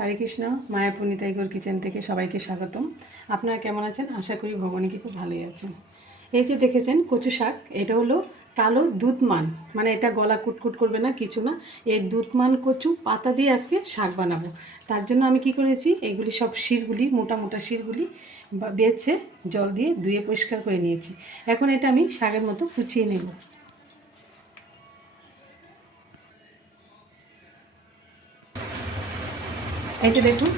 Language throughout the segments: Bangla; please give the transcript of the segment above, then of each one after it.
হরে কৃষ্ণ, মায়াপুর নিতাইগর কিচেন থেকে সবাইকে স্বাগতম। আপনারা কেমন আছেন? আশা করি ভগবানে কি খুব ভালোই আছেন। এই যে দেখেছেন কচু শাক, এটা হলো কালো দুধমান। মানে এটা গলা কুটকুট করবে না, কিছু না। এই দুধমান কচু পাতা দিয়ে আজকে শাক বানাবো। তার জন্য আমি কি করেছি, এগুলি সব শিরগুলি, মোটা মোটা শিরগুলি বেছে জল দিয়ে ধুয়ে পরিষ্কার করে নিয়েছি। এখন এটা আমি শাকের মতো কুচিয়ে নেব। এই যে দেখুন,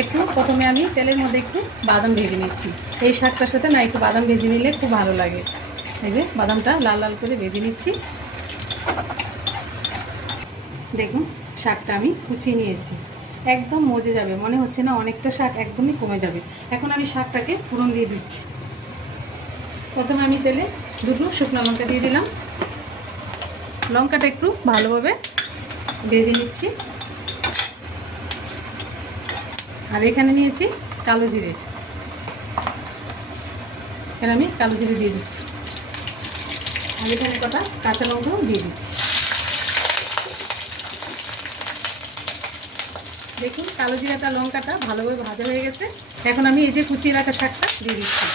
একটু প্রথমে আমি তেলের মধ্যে একটু বাদাম ভেজে নিচ্ছি। এই শাকটার সাথে না একটু বাদাম ভেজে নিলে খুব ভালো লাগে। এই যে বাদামটা লাল লাল করে ভেজে নিচ্ছি। দেখুন, শাকটা আমি কুচিয়ে নিয়েছি। একদম মজে যাবে, মনে হচ্ছে না অনেকটা শাক একদমই কমে যাবে। এখন আমি শাকটাকে ফোড়ন দিয়ে দিচ্ছি। প্রথমে আমি তেলে দুটো শুকনো লঙ্কা দিয়ে দিলাম। লঙ্কাটা একটু ভালোভাবে ভেজে নিচ্ছি। আর এখানে নিয়েছি কালো জিরে। এখানে আমি কালো জিরে দিয়ে দিচ্ছি। আর এখানে কটা কাঁচা লঙ্কাও দিয়ে দিচ্ছি। দেখুন কালো জিরাটা লঙ্কাটা ভালোভাবে ভাজা হয়ে গেছে। এখন আমি এই যে কুচিয়ে রাখা শাকটা দিয়ে দিচ্ছি।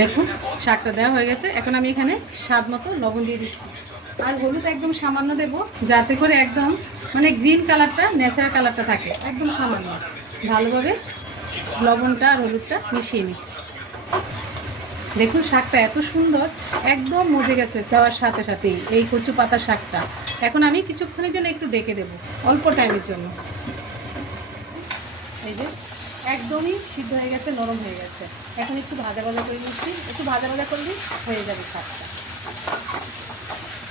দেখুন, শাকটা দেওয়া হয়ে গেছে। এখন আমি এখানে স্বাদ মতো লবণ দিয়ে দিচ্ছি। আর হলুদ একদম সামান্য দেব, যাতে করে একদম মানে গ্রিন কালারটা ন্যাচারাল কালারটা থাকে। একদম সামান্য। ভালোভাবে লবণটা আর হলুদটা মিশিয়ে নিচ্ছি। দেখুন শাকটা এত সুন্দর, একদম মজে গেছে দেওয়ার সাথে সাথেই এই কচু পাতা শাকটা। এখন আমি কিছুক্ষণের জন্য একটু ডেকে দেবো, অল্প টাইমের জন্য। এই যে, একদমই সিদ্ধ হয়ে গেছে, নরম হয়ে গেছে। এখন একটু ভাজা ভাজা করে নিচ্ছি, একটু ভাজা ভাজা করলেই হয়ে যাবে শাকটা।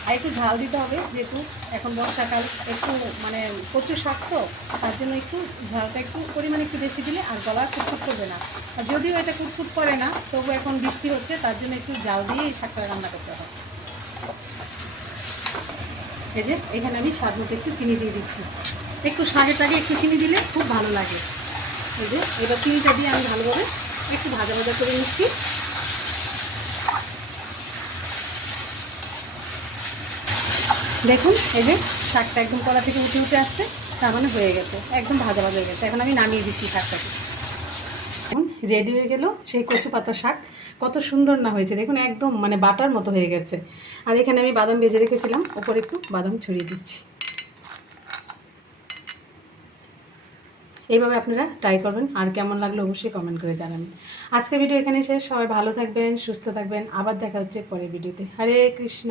আর একটু ঝাল দিতে হবে, যেহেতু এখন বর্ষাকাল, একটু মানে প্রচুর শাক তো, তার জন্য একটু ঝালটা একটু পরিমাণে একটু বেশি দিলে আর গলা কুটকুট করবে না। আর যদিও এটা কুটকুট করে না, তবু এখন বৃষ্টি হচ্ছে, তার জন্য একটু জাল দিয়ে এই শাকটা রান্না করতে হবে। এই যে, এখানে আমি স্বাদ মতো একটু চিনি দিয়ে দিচ্ছি। একটু শাকের আগে একটু চিনি দিলে খুব ভালো লাগে। এই যে, এবার চিনিটা দিয়ে আমি ভালোভাবে একটু ভাজা ভাজা করে নিচ্ছি। দেখুন, এই যে শাকটা একদম কড়া থেকে উঠে উঠে আসছে, তার মানে হয়ে গেছে, একদম ভাজা ভাজা হয়ে গেছে। এখন আমি নামিয়ে দিচ্ছি শাকটাকে। এখন রেডি হয়ে গেল সেই কচু পাতা শাক। কত সুন্দর না হয়েছে, দেখুন একদম মানে বাটার মতো হয়ে গেছে। আর এখানে আমি বাদাম ভেজে রেখেছিলাম, ওপরে একটু বাদাম ছড়িয়ে দিচ্ছি। এইভাবে আপনারা ট্রাই করবেন, আর কেমন লাগল অবশ্যই কমেন্ট করে জানাবেন। আজকের ভিডিও এখানে শেষ, সবাই ভালো থাকবেন, সুস্থ থাকবেন, আবার দেখা হচ্ছে পরের ভিডিওতে হরে কৃষ্ণ।